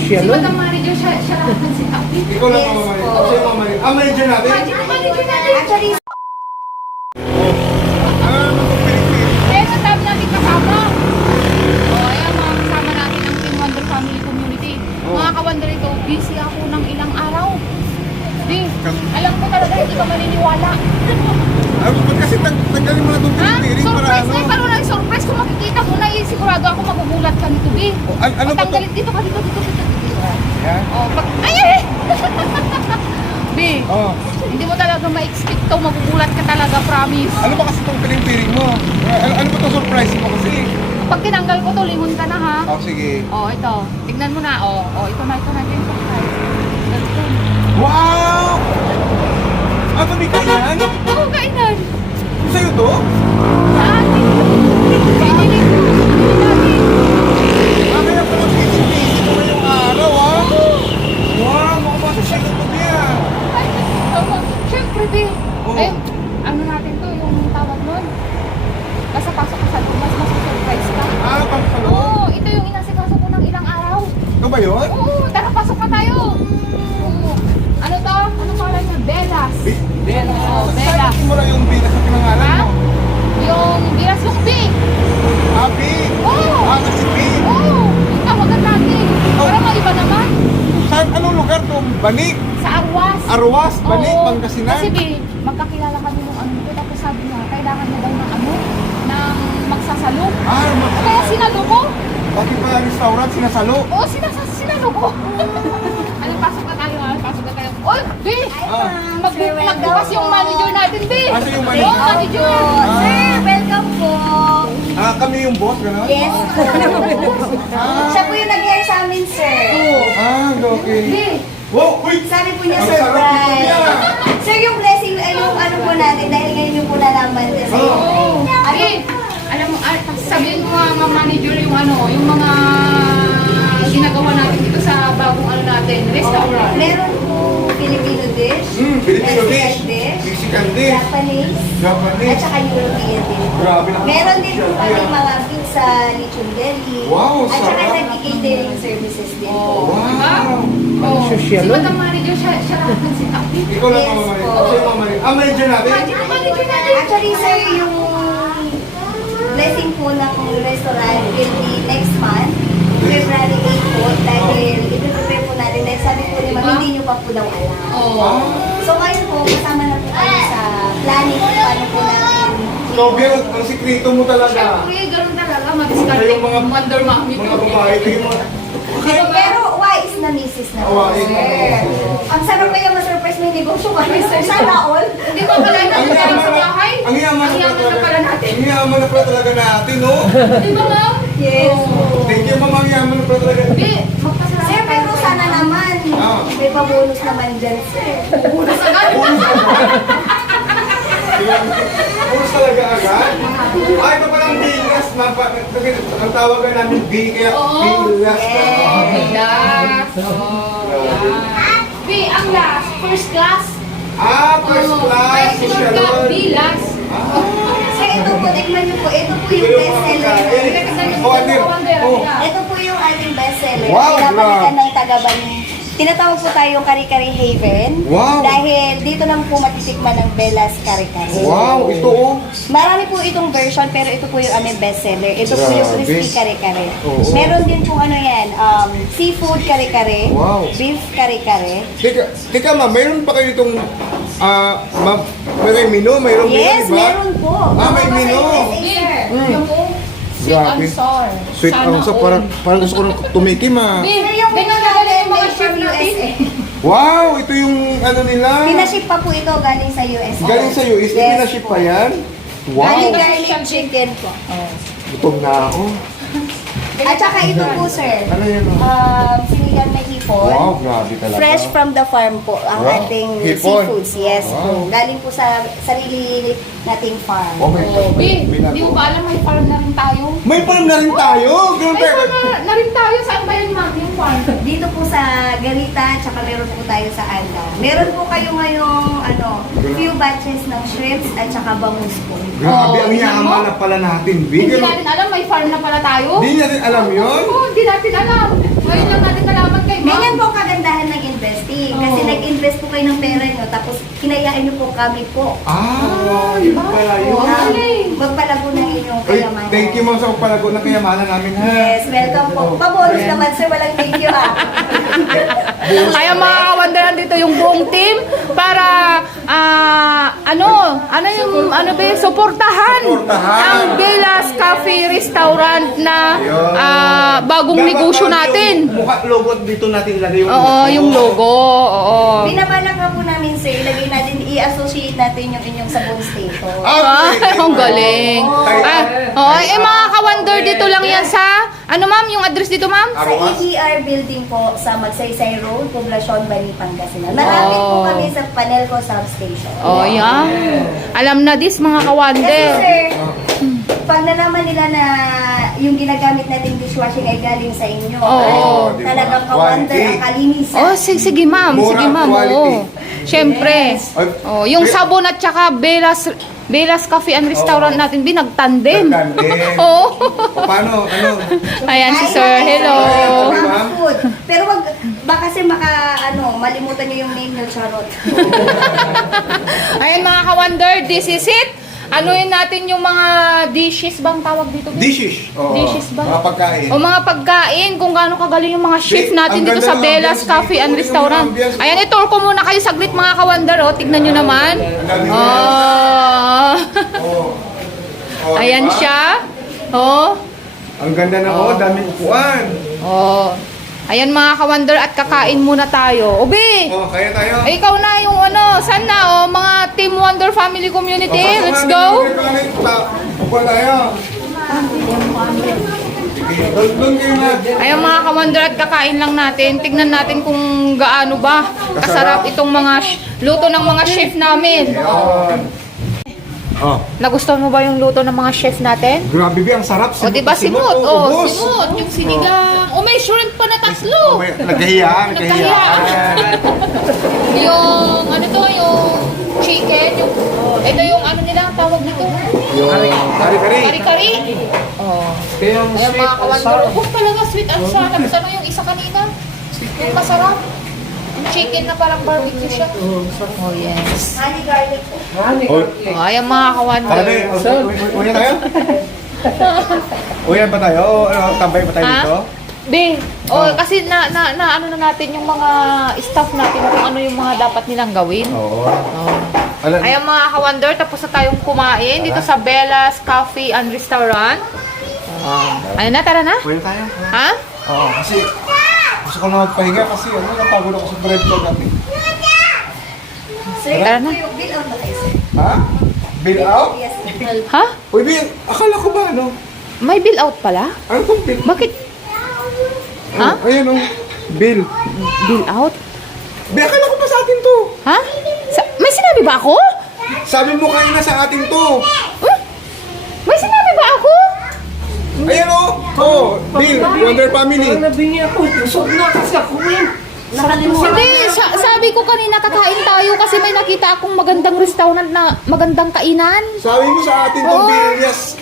social. Si Madam Manager, siya lang nagsikap. Ikaw lang mamamanin. Ako yung mamamanin. Ah, manager natin? Manager natin. Actually, Pero ang dami natin kasama. Ayan, mga kasama natin ang Team Wonder Family Community. Mga ka-Wonder, ito, busy ako ng ilang araw. Di, alam ko talaga hindi ka maniniwala. Ba't kasi tanggalin mo na itong Ha? pinitiring para Surprise ano? na, parang lang surprise. Kung makikita mo na, sigurado ako magugulat ka nito, Bi. Ano ba ito? Tanggalin dito ka, dito. Yan. Oh, pag, ay! Bi, Oh. hindi mo talaga ma-expect to, magugulat ka talaga, promise. Ano ba kasi itong pinitiring mo? Ano ba itong surprise mo kasi? Pag tinanggal ko to, lingon ka na, ha? Oh, sige. Oh, ito. Tignan mo na. Oh, ito na yung surprise. Ganito. Wow! Ano ba yan? Oo, kainan. Sa'yo to? Sa atin. Pinilig ko. Pinilagin. Kaya pala busy mo ngayong araw, ha? Wow, makapasok siya ng gabi, ah. Ay, syempre, Bi. Oo. Eh, ano natin to, yung tawag nun? Basta pasok ka sa loob, mas surprise ka. Ah, pangkalo? Oo, ito yung inasikaso ko ng ilang araw. Ito ba yun? Oo, tara, pasok na tayo. Oo. Ano to? Ano pangalan niya? Belas. Oo, Bella. Saan mo lang yung bilas sa pinangalan Ha? mo? Yung Belas yung big. Abi! Oo. Ah, si Big! Oo, yung tawagan natin. Para maiba naman. Saan? Anong lugar to? Banik? Sa Arwas. Arwas? Banik? Oo. Pangasinan? Kasi Bi, magkakilala kami nung ano ko. Tapos sabi niya, kailangan niya daw ng ano, ng magsasalo. Ah, Kaya sinalo ko. bakit pa yung restaurant sinasalo? Oo, sinalo ko. Ano, pasok na tayo ha? Pasok na tayo. Oy, Bi! Magbukas yung manager natin, Bi! Ah, siya yung manager? Oo, manager! sir, welcome po. Ah, kami yung boss, gano'n? Yes. Siya po yung nag-hire sa amin, sir. Ah, okay. Bi! Wow! Uy! Sabi po niya, Ang sarap surprise. nito niya. Sir, yung blessing, ay yung ano po natin, dahil ngayon yung po nalaman kasi. Oo. Ano, Bi! Alam mo, sabihin mo mga manager yung ano, yung mga ginagawa natin dito sa bagong ano natin, restaurant. meron po Filipino dish, Filipino Mexican dish, Mexican dish, Japanese, at Japanese. saka European din po. Grabe na. Meron din po kami mga pizza, lechon deli, Wow, at saka sarap. nag-catering services din po. Wow! Oh, Social. si Madam Manager, siya lang nagsikap. Ikaw lang Yes, mamamanin. po. Ako yung mamamanin. Ah, manager natin? Manager natin. Actually, sir, yung blessing po ng restaurant will be next month, February 8 po, dahil i-prepare po natin, dahil sabi po ni Ma'am, hindi nyo pa po daw alam. Oh. So ngayon po, kasama na po tayo sa planning kung paano po natin. So, Bill, ang sikreto mo talaga. Siyempre, ganun talaga. Madiskarte. Kayong mga- Wonder Mommy. Mga babae, kayo mga... Pero wise na misis na po, Wise na sir. Ang sarap kaya ma-surprise may negosyo kami, sir. Sana all. Hindi ko pala natin tayo sa bahay. Ang yaman Ang yaman na pala natin. Ang yaman na pala talaga natin, no? Di ba, ma'am? Yes. Thank you, ma'am. Ang yaman na pala talaga. Di, magpasalamat. Sir, pero sana naman, Ah. may pabonus naman dyan, sir. Bunas agad. Puros talaga agad? Ay, ito palang bigas. Ang tawagan namin B, kaya Oo. bigas. Last. Oh, yan. Di, ang last. First class. Ah, first Oo. class. Ay, sunod Social ka. one. Di, last. Sir, ito po, tikman niyo po. Ito po yung Ito yung bestseller. pagkain. Oh, ano? Oh. Ito po yung ating bestseller. Wow, Pinapalitan grabe. ng Tagaban. Tinatawag po tayong Kari-Kari Haven. Wow. Dahil dito lang po matitikman ng Bella's Kari-Kari. Wow, ito oh. Marami po itong version, pero ito po yung aming bestseller. Ito po yung Grabe. crispy kare-kare. Oo. Meron din po ano yan, seafood kare-kare, Wow. beef kare-kare. Teka ma'am, mayroon pa kayo itong, ma'am, may menu, mayroong Yes, menu, di ba? meron po. Ah, may Mga menu. sa USA, sir. Yung po, sweet and Grabe. sour. Sweet Sana ang sa all. parang gusto ko nang tumikim ah. Di, Sir, yung ganyan menu na natin yung mga made chef from natin. USA. Wow, ito yung ano nila. Pinaship pa po ito galing sa USA. Galing sa US, Yes pinaship po. pa yan? Galing Wow, garlic chicken po. gutom na ako. At saka ito po, sir. Ano yan oh? Sinigang na hipon. Wow, grabe talaga. Fresh from the farm po ang Wow. ating Hipon. seafoods. Yes Wow. po. Galing po sa sarili nating farm. Oh my God. Di, di mo ba alam may farm na rin tayo? May farm na rin tayo. Ganun May tayo. farm na rin tayo. Saan ba yun, ma'am, yung farm? Dito po sa Garita, tsaka meron po tayo sa Anda. Meron po kayo ngayong few batches ng shrimps at tsaka bangus po. Grabe, ang tingnan yaman mo. na pala natin. Hindi Bigyan natin alam, may farm na pala tayo. Hindi natin alam yun. Oo, hindi natin alam. Ngayon lang natin nalaman kay Ganyan po kagandahan ng investing. Kasi Oo. nag-invest po kayo ng pera nyo, tapos hinayaan nyo po kami po. Yun pala yun. Magpalago ng inyong Uy, kayamanan. thank you ma'am sa pagpalago ng kayamanan namin ha. Yes, welcome po. Pabonos naman sir, walang thank you ha. Kaya mga kawandaran dito yung buong team para suportahan ang Belas Cafe Restaurant na bagong negosyo natin. Mukha logo dito natin ilagay yung Oo, yung logo. Oo. Binabalak nga po namin sir, ilagay natin, i-associate natin yung inyong sabon station. Ang galing. Mga kawander dito lang yan sa, ano ma'am, yung address dito ma'am? Sa EDR building po sa Magsaysay Road, Poblacion, Bani, Pangasinan. Malapit po kami sa Panelco Substation. Oh, yan. Alam na this mga Kasi kawander. sir, pag nalaman nila na yung ginagamit nating dishwashing ay galing sa inyo, Oo. ay talagang kawander ang kalinisan. Oh, sige ma'am. Sige ma'am. Oo. Siyempre. Oh, yung sabon at saka Belas Cafe and Restaurant natin binagtandem. Oo. Paano? Ano? Ayan si Sir. Hello. Ma'am food. Pero wag, baka kasi malimutan niyo yung name ng Charot. Ayan mga kawander, this is it. Anuin natin yung mga dishes bang tawag dito? Dishes. Oo. Dishes ba? Mga pagkain. O mga pagkain, kung gaano kagaling yung mga chef natin Ang dito ganda sa ng Belas ambience Cafe dito. and Yung Restaurant. ambience. Ayan, itour ko muna kayo saglit mga kawander. O, tignan nyo naman. Oh. Oh, Ayan diba? siya. Oh. Ang ganda na daming upuan. Oh. Ayan mga kawander at kakain muna tayo. Obe! Oh, kaya tayo. Ay, ikaw na yung saan na mga Team Wonder Family Community. Pasok Let's na, go! Upuan tayo. Sige, doon kayo na. Ayan mga kawander at kakain lang natin. Tignan natin kung gaano ba kasarap itong mga luto ng mga chef namin. Ayan. Oh, Nagustuhan mo ba yung luto ng mga chef natin? grabe ang sarap. O diba simot? oh, O ubos. simot. Yung sinigang. O may shrimp pa na Oh, tatlo. may- Nagkahiyaan. Yung yung chicken. Ito yung nila ang tawag nito. Yung kari-kari. Kari-kari. Oh. Ayan mga kawander. Ubus talaga sweet and sour. Tapos yung isa kanina? Yung masarap. Yung chicken na parang barbecue siya. Oh yes. Honey garlic po. Oh, ayan mga kawander. Uyan tayo? Uyan pa tayo? Tambay pa tayo dito? Be, kasi na natin yung mga staff natin kung ano yung mga dapat nilang gawin. Oo. Oh. Ayan mga kawander, tapos na tayong kumain dito sa Belas Cafe and Restaurant. Ayun na, tara na. Uyan tayo. Ha? Oo, kasi gusto ko na magpahinga kasi napagod ako sa bread vlog natin. Sir, Tara na. yung bill out na kayo sir. Ha? Bill out? Yes sir. Ha? Uy, Bill, akala ko ba May bill out pala? Ano kung bill? Bakit? Ha? Oh, ayan bill. Bill out? Be, akala ko ba sa atin to? Ha? May sinabi ba ako? Sabi mo kanina sa atin to. May sinabi ba ako? Ayan Bill, Wonder Family. Hindi, sabi ko kanina kakain tayo kasi may nakita akong magandang restaurant na magandang kainan. Sabi mo sa atin to, Oo. Bill, yes.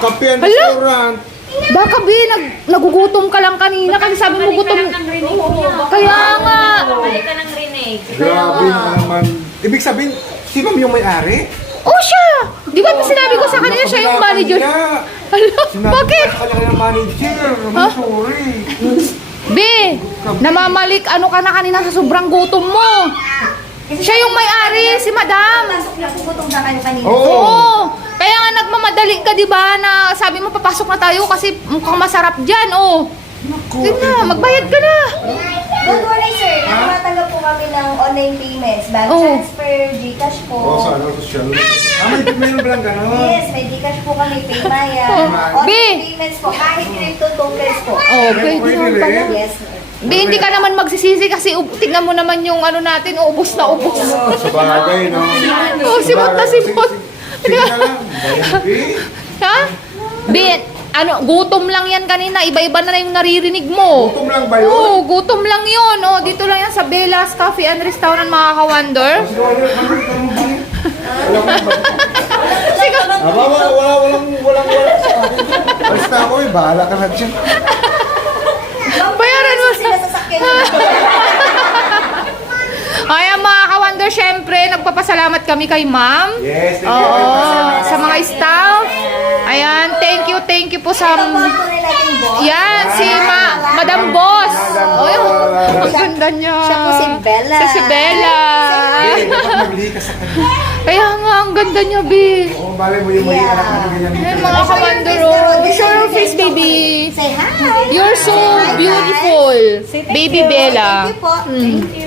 Kapian Hala? Restaurant. Baka nagugutom ka lang kanina kasi sabi mo gutom. Kaya nga. Grabe naman. Ibig sabihin, si Ma'am yung may-ari? Oh, siya! Di ba sinabi ko sa kanina siya yung manager? Hala, bakit? Sinabi ko ng manager. Ha? I'm sorry. Be, namamalik ka na kanina sa sobrang gutom mo. Siya yung may-ari, si madam. Pasok na po gutom na kayo kanina. Oo. Oo. Kaya nga nagmamadali ka, di ba, na sabi mo papasok na tayo kasi mukhang masarap dyan, oh. Sige na, magbayad ka na. Don't worry sir, nakakatanggap po kami ng online payments. Bank Oo. transfer, Gcash po. Sana social. Mayroon ba lang gano'n? Yes, may Gcash po kami, Paymaya. Oh, Online Be. payments po, kahit crypto tokens po. Oh, pwede naman pala. Yes sir. Be, hindi ka naman magsisisi kasi tignan mo naman yung natin, ubos na ubos. Sa bagay, no? Oh, simot na simot. Sige na lang. Bayan, Ha? Be, gutom lang yan kanina. Iba-iba na yung naririnig mo. Gutom lang ba yun? Oo, gutom lang yun. Oh, dito lang yan sa Belas Cafe and Restaurant, mga ka-wonder. Sige. Walang. Basta ako bahala ka na dyan. Bayaran mo. Sila sasakyan nyo. magpapasalamat kami kay ma'am. Yes, thank you. Oo, sa mga staff. Ayan, thank you po sa... Ito po ang tunay nating boss. Yan, si Madam Boss. Oh, ang ganda niya. Siya po si Bella. Si Bella. Eh, dapat maglihi ka sa kanya. Kaya nga, ang ganda niya, B. Oo, malay mo yung may Yeah. anak na ganyan. Ayan, mga kamandero. Show your face, baby. Say hi. You're so beautiful. Baby Bella. Thank you po.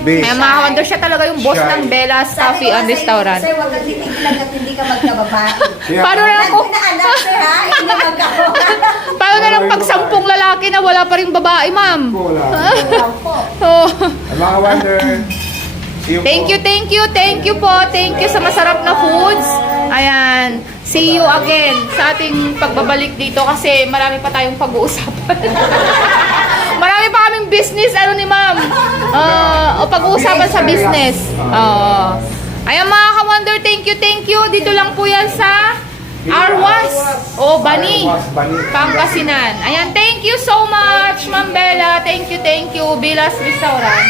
Babe, Kaya mga kamandero, siya talaga yung boss ng Bella's Coffee and Restaurant. Sir, huwag kang titiglan at hindi ka magkababae. kaya- Paano na ako? Nag na anak, sir, ha? Hindi magkababae. Paano na lang pag 10 lalaki na wala pa rin babae, ma'am? Wala. Oh. Mga wonder. See you po. Thank you po. Thank you sa masarap na foods. Ayan. See you again sa ating pagbabalik dito kasi marami pa tayong pag-uusapan. Marami pa kaming business, ano ni ma'am? O pag-uusapan sa business. Ayan mga ka-wonder, thank you. Dito lang po yan sa Arwas o Bani, Arwas, Bani. Pangasinan. Ayan, thank you so much, Ma'am Bella. Thank you. Bella's Restaurant.